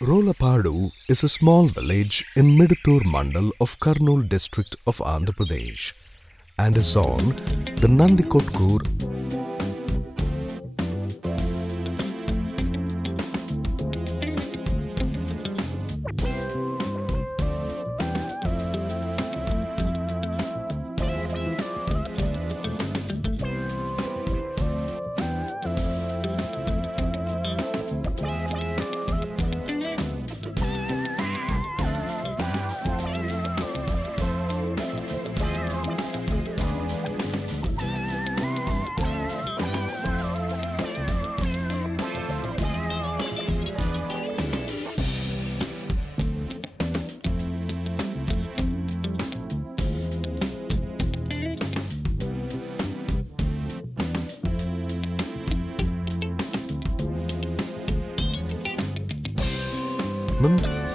ROLLAPADU is a small village in Miduttur Mandal of Kurnool district of Andhra Pradesh and is on the Nandikotkur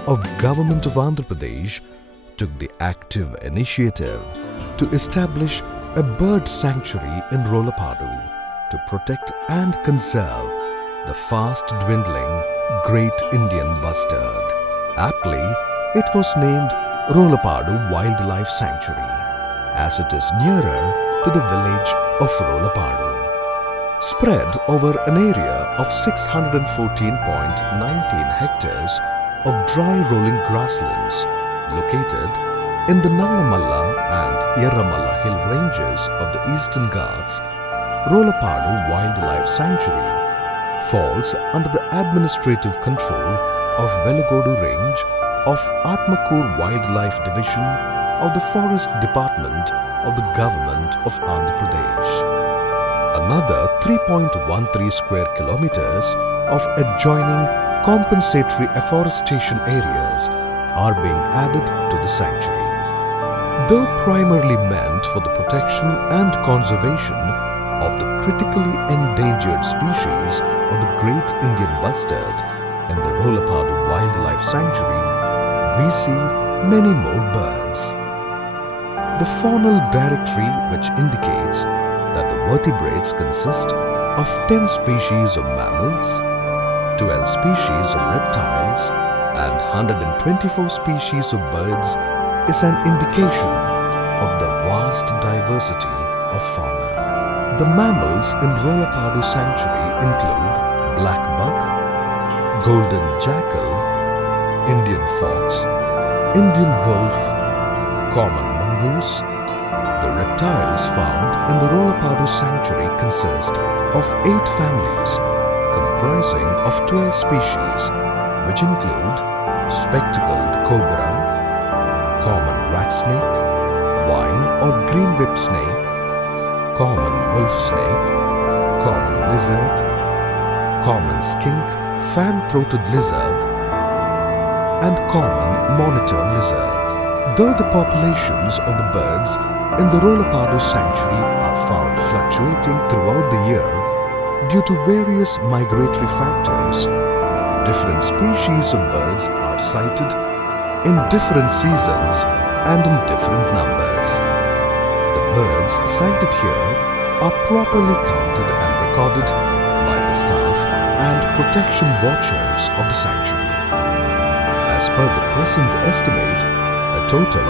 of Government of Andhra Pradesh took the active initiative to establish a bird sanctuary in ROLLAPADU to protect and conserve the fast dwindling Great Indian Bustard. Aptly, it was named ROLLAPADU Wildlife Sanctuary as it is nearer to the village of ROLLAPADU. Spread over an area of 614.19 hectares of dry rolling grasslands located in the Nallamalla and Yerramalla hill ranges of the Eastern Ghats, ROLLAPADU Wildlife Sanctuary falls under the administrative control of Velugodu Range of Atmakur Wildlife Division of the Forest Department of the Government of Andhra Pradesh. Another 3.13 square kilometers of adjoining compensatory afforestation areas are being added to the sanctuary. Though primarily meant for the protection and conservation of the critically endangered species of the Great Indian Bustard in the ROLLAPADU Wildlife Sanctuary, we see many more birds. The faunal directory, which indicates that the vertebrates consist of 10 species of mammals, 12 species of reptiles and 124 species of birds is an indication of the vast diversity of fauna. The mammals in ROLLAPADU Sanctuary include black buck, golden jackal, Indian fox, Indian wolf, common mongoose. The reptiles found in the ROLLAPADU Sanctuary consist of 8 families comprising of 12 species, which include spectacled cobra, common rat snake, vine or green whip snake, common wolf snake, common lizard, common skink, fan-throated lizard, and common monitor lizard. Though the populations of the birds in the ROLLAPADU Sanctuary are found fluctuating throughout the year due to various migratory factors, different species of birds are sighted in different seasons and in different numbers. The birds sighted here are properly counted and recorded by the staff and protection watchers of the sanctuary. As per the present estimate, a total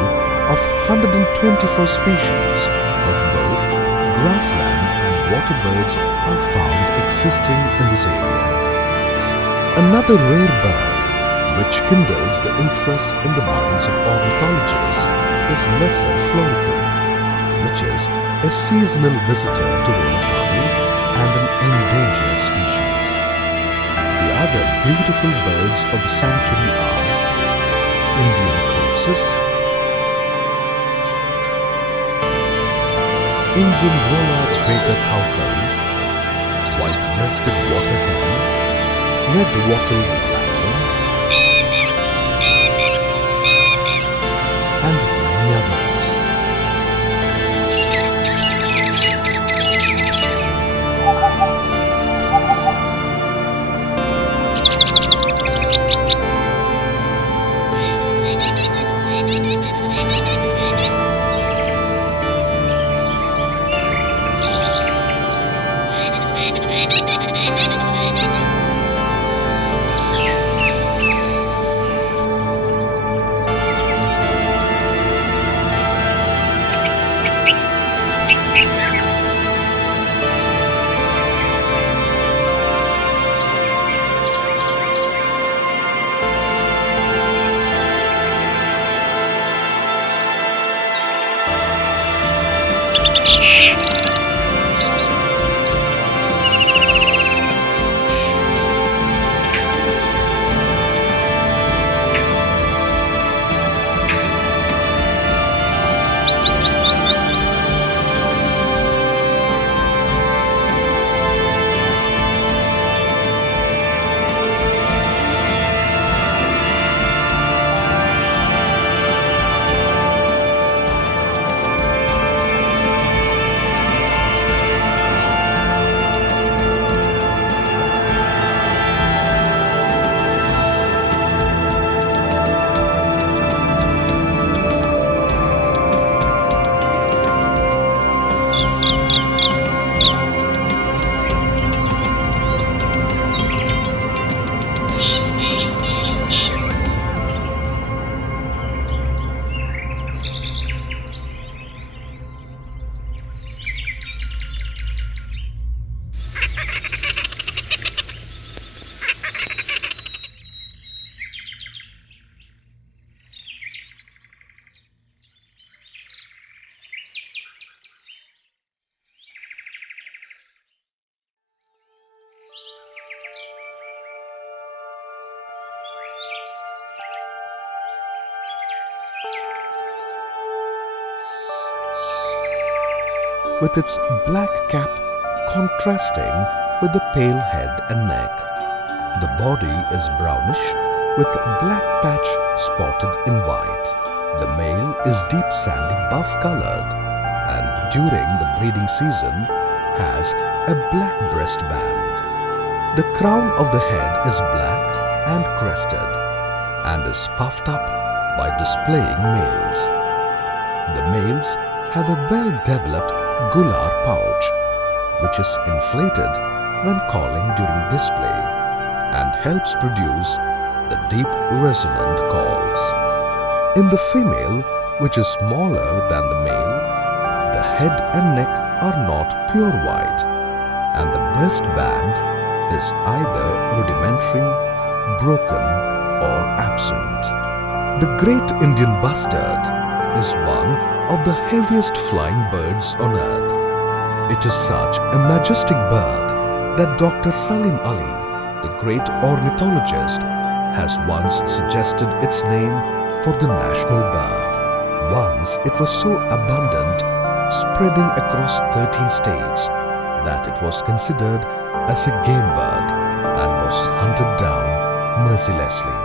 of 124 species of both grassland and water birds are found existing in this area. Another rare bird which kindles the interest in the minds of ornithologists is lesser florican, which is a seasonal visitor to ROLLAPADU and an endangered species. The other beautiful birds of the sanctuary are Indian persist, Indian greater cowcrow, white-breasted water hen, red-wattled lapwing, and many others. with its black cap contrasting with the pale head and neck. The body is brownish with black patch spotted in white. The male is deep sandy buff colored and during the breeding season has a black breast band. The crown of the head is black and crested and is puffed up by displaying males. The males have a well-developed gular pouch which is inflated when calling during display and helps produce the deep resonant calls. In the female, which is smaller than the male, the head and neck are not pure white and the breast band is either rudimentary, broken or absent. The Great Indian Bustard is one of the heaviest flying birds on earth. It is such a majestic bird that Dr. Salim Ali, the great ornithologist, has once suggested its name for the national bird. Once it was so abundant, spreading across 13 states, that it was considered as a game bird and was hunted down mercilessly.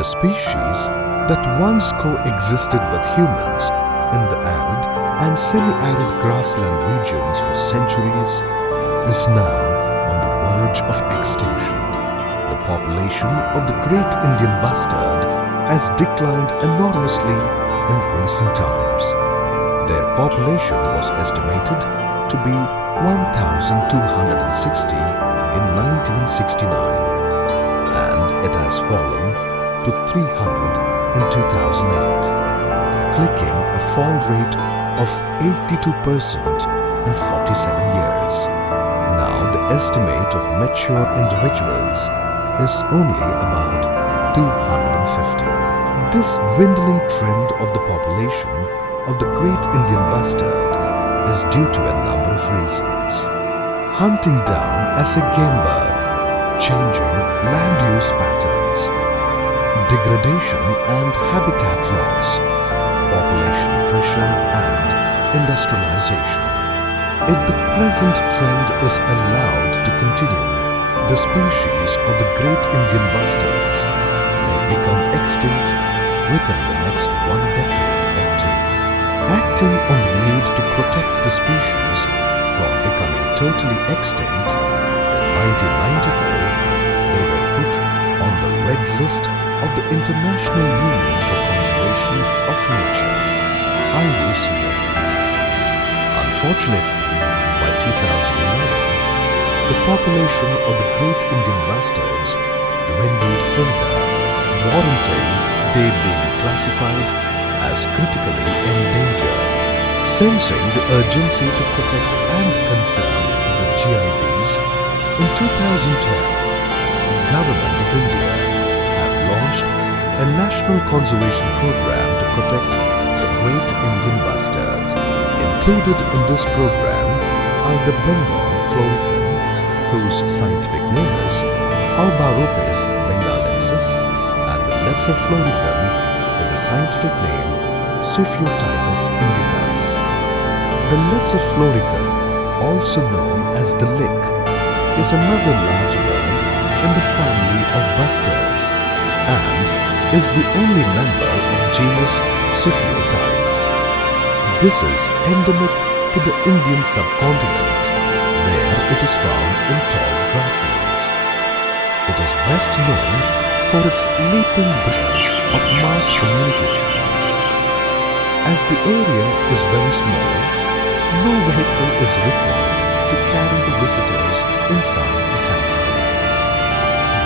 A species that once coexisted with humans in the arid and semi-arid grassland regions for centuries is now on the verge of extinction. The population of the Great Indian Bustard has declined enormously in recent times. Their population was estimated to be 1,260 in 1969 and it has fallen to 300 in 2008, clicking a fall rate of 82% in 47 years. Now the estimate of mature individuals is only about 250. This dwindling trend of the population of the Great Indian Bustard is due to a number of reasons. Hunting down as a game bird, changing land use patterns, degradation and habitat loss, population pressure and industrialization. If the present trend is allowed to continue, the species of the Great Indian Bustards may become extinct within the next 1 decade or 2. Acting on the need to protect the species from becoming totally extinct, in 1994 they were put on the red list of the International Union for Conservation of Nature, IUCN. Unfortunately, by 2011, the population of the Great Indian Bustards dwindled further, warranting they being classified as critically endangered. Sensing the urgency to protect and conserve the GIBs, in 2012, the Government of India had launched a national conservation program to protect the Great Indian Bustard. Included in this program are the Bengal florican, whose scientific name is Aubaropes bengalensis, and the lesser florican with the scientific name Siphiotimus indicus. The lesser florican, also known as the lick, is another large bird in the family of bustards and is the only member of genus Siphiotimus. This is endemic to the Indian subcontinent, where it is found in tall grasslands. It is best known for its leaping ability of mass communication. As the area is very small, no vehicle is required to carry the visitors inside the sanctuary.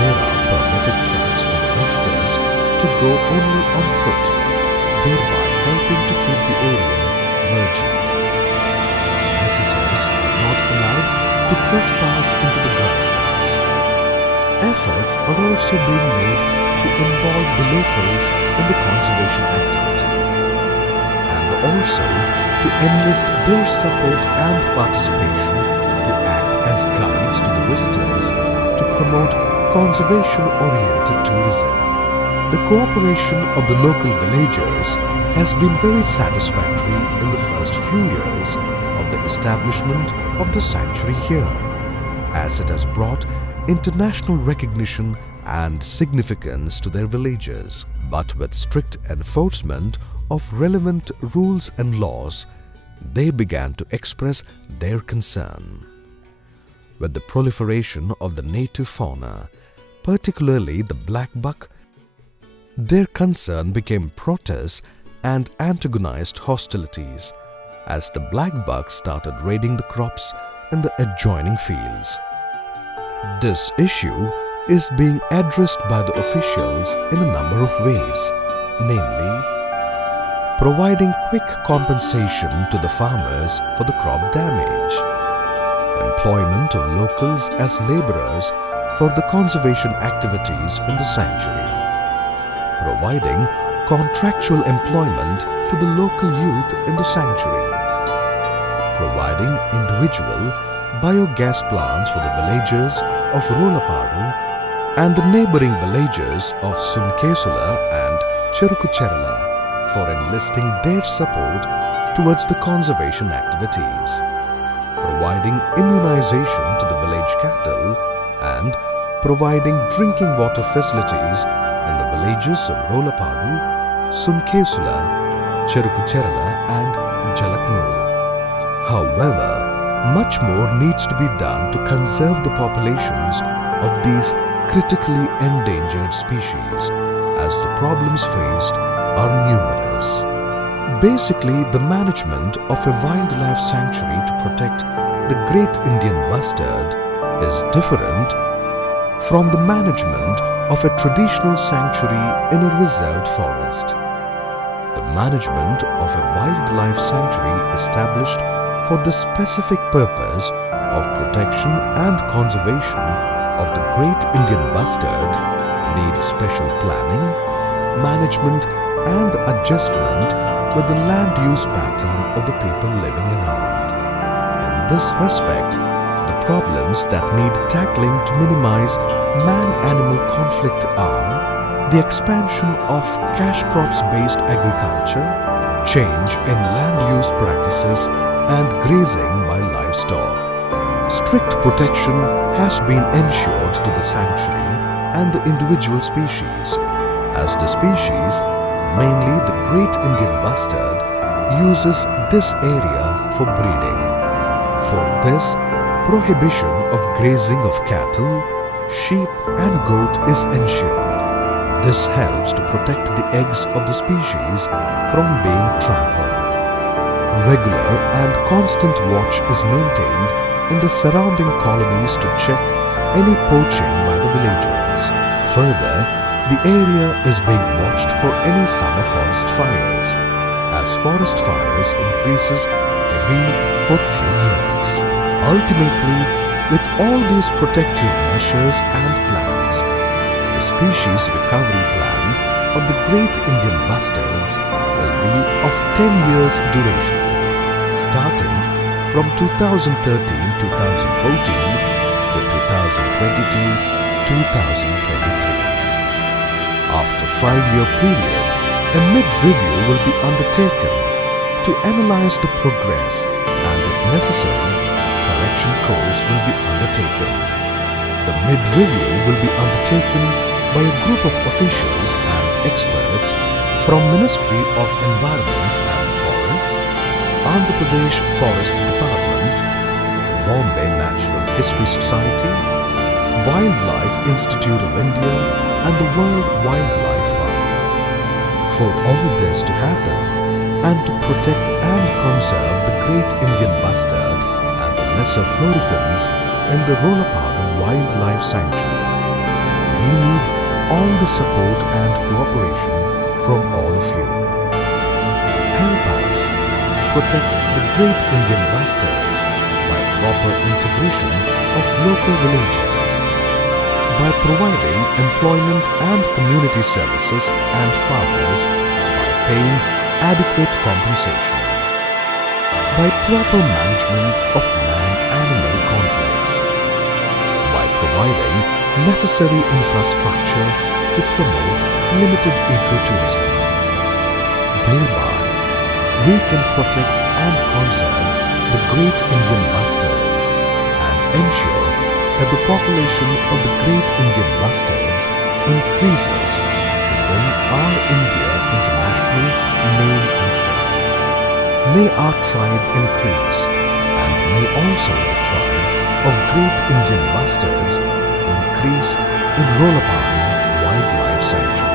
There are permitted tracks for the visitors to go only on foot, thereby helping to keep the area virgin. Visitors are not allowed to trespass into the grasslands. Efforts are also being made to involve the locals in the conservation activity and also to enlist their support and participation to act as guides to the visitors to promote conservation-oriented tourism. The cooperation of the local villagers has been very satisfactory in the first few years of the establishment of the sanctuary here, as it has brought international recognition and significance to their villages. But with strict enforcement of relevant rules and laws, they began to express their concern. With the proliferation of the native fauna, particularly the black buck, their concern became protests and antagonized hostilities as the black buck started raiding the crops in the adjoining fields. This issue is being addressed by the officials in a number of ways, namely, providing quick compensation to the farmers for the crop damage, employment of locals as laborers for the conservation activities in the sanctuary, providing contractual employment to the local youth in the sanctuary, providing individual biogas plants for the villagers of Rollapadu and the neighboring villages of Sunkesula and Cherukucherala for enlisting their support towards the conservation activities, providing immunization to the village cattle and providing drinking water facilities in the villages of Rollapadu, Sunkesula, Cherukucherala and Jalaknur. However, much more needs to be done to conserve the populations of these critically endangered species, as the problems faced are numerous. Basically, the management of a wildlife sanctuary to protect the Great Indian Bustard is different from the management of a traditional sanctuary in a reserved forest. The management of a wildlife sanctuary established for the specific purpose of protection and conservation of the Great Indian Bustard need special planning, management and adjustment with the land use pattern of the people living around. In this respect, the problems that need tackling to minimize man-animal conflict are the expansion of cash crops-based agriculture, change in land use practices and grazing by livestock. Strict protection has been ensured to the sanctuary and the individual species, as the species, mainly the Great Indian Bustard, uses this area for breeding. For this, prohibition of grazing of cattle, sheep and goat is ensured. This helps to protect the eggs of the species from being trampled. Regular and constant watch is maintained in the surrounding colonies to check any poaching by the villagers. Further, the area is being watched for any summer forest fires, as forest fires increases may be for few years. Ultimately, with all these protective measures and plans, the species recovery plan of the Great Indian Bustards will be of 10 years duration, starting from 2013-2014 to 2022-2023. After a 5-year period, a mid-review will be undertaken to analyze the progress and, if necessary, correction course will be undertaken. The mid-review will be undertaken by a group of officials and experts from Ministry of Environment and Forests, Andhra Pradesh Forest Department, Bombay Natural History Society, Wildlife Institute of India and the World Wildlife Fund. For all this to happen and to protect and conserve the Great Indian Bustard and the lesser floricans in the Rollapadu Wildlife Sanctuary, we need all the support and cooperation from all of you. Help us protect the Great Indian Bustards by proper integration of local villagers, by providing employment and community services and farmers by paying adequate compensation, by proper management of man-animal conflicts, by providing necessary infrastructure to promote limited ecotourism. Thereby, we can protect and conserve the great Indian bustards and ensure that the population of the great Indian bustards increases to bring our India international name and fame. May our tribe increase, and may also the tribe of great Indian bustards increase in ROLLAPADU Wildlife Sanctuary.